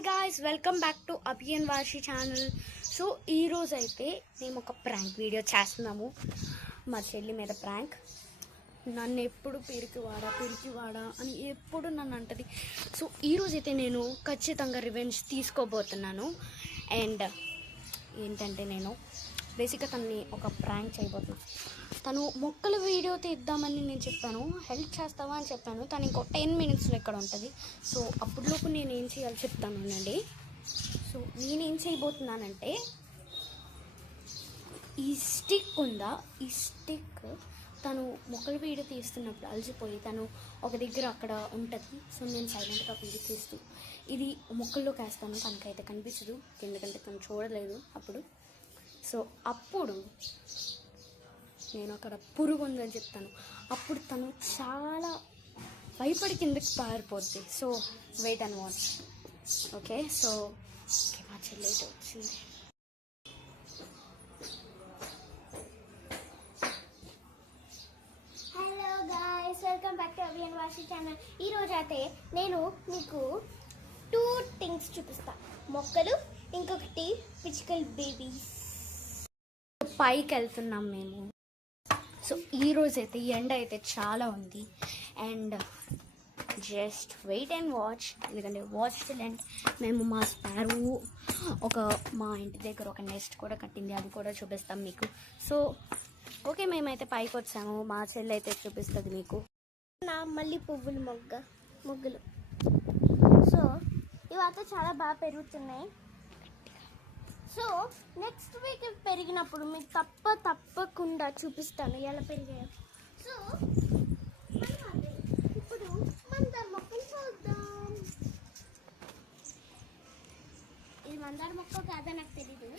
Hi guys, welcome back to Abhi and Washi channel. So ఈరోజు అయితే మేము ఒక ప్రాంక్ వీడియో చేస్తున్నాము. మా చెల్లి మీద ప్రాంక్. నన్ను ఎప్పుడు పిరికివాడా అని ఎప్పుడు నన్ను అంటది. సో ఈరోజు అయితే నేను ఖచ్చితంగా రివెంజ్ తీసుకోబోతున్నాను. అండ్ ఏంటంటే నేను బేసిక్గా తనని ఒక ప్రాంక్ చేయబోతున్నాను. తను మొక్కల వీడియో తీద్దామని నేను చెప్పాను, హెల్ప్ చేస్తావా అని చెప్పాను. తను ఇంకో 10 minutesలో ఇక్కడ ఉంటుంది. సో అప్పటిలోపు నేను ఏం చేయాలో చెప్తానండి. సో నేనేం చేయబోతున్నానంటే, ఈ స్టిక్ ఉందా, ఈ స్టిక్ తను మొక్కల వీడియో తీస్తున్నప్పుడు అలసిపోయి తను ఒక దగ్గర అక్కడ ఉంటుంది. సో నేను సైలెంట్గా వీడియో తీస్తూ ఇది మొక్కల్లోకి వేస్తాను. తనకైతే కనిపించదు, ఎందుకంటే తను చూడలేదు అప్పుడు. సో అప్పుడు నేను అక్కడ పురుగు ఉందని చెప్తాను. అప్పుడు తను చాలా భయపడి కిందకి పారిపోద్ది. So wait and watch. Okay, so మా చెల్లి అయితే వచ్చింది. Hello guys, welcome back to Abhi and Washi channel. ఈరోజు అయితే నేను మీకు 2 things చూపిస్తా. మొక్కలు, ఇంకొకటి పిచికల్ బేబీస్. పైకి వెళ్తున్నాం మేము. సో ఈరోజు అయితే ఎండ అయితే చాలా ఉంది. And just wait and watch, ఎందుకంటే వాచ్ టిల్ ఎండ్. మేము మా స్పారో మా ఇంటి దగ్గర ఒక నెస్ట్ కూడా కట్టింది, అది కూడా చూపిస్తాం మీకు. సో ఓకే, మేమైతే పైకి వచ్చాము. మా చెల్లి అయితే చూపిస్తుంది మీకు. నా మళ్ళీ పువ్వులు మొగ్గలు. సో ఇవైతే చాలా బాగా పెరుగుతున్నాయి. సో నెక్స్ట్ వీక్ పెరిగినప్పుడు మీకు తప్పకుండా చూపిస్తాను ఎలా పెరిగాయో. సో ఇప్పుడు మందార మొక్కలు చూద్దాం. ఇది మందార మొక్క కాదా నాకు తెలీదు.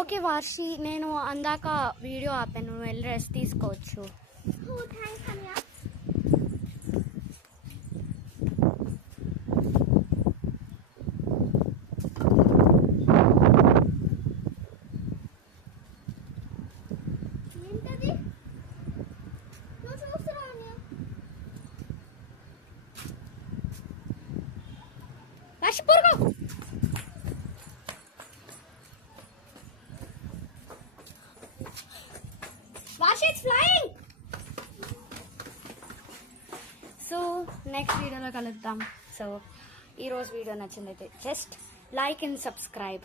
ఓకే వార్షి, నేను అందాక వీడియో ఆపాను, వెళ్ళి రెస్ట్ తీసుకోవచ్చు. Thanks Anya. It's flying. So next వీడియోలో కలుద్దాం. సో ఈరోజు వీడియో నచ్చిందైతే జస్ట్ లైక్ అండ్ సబ్స్క్రైబ్.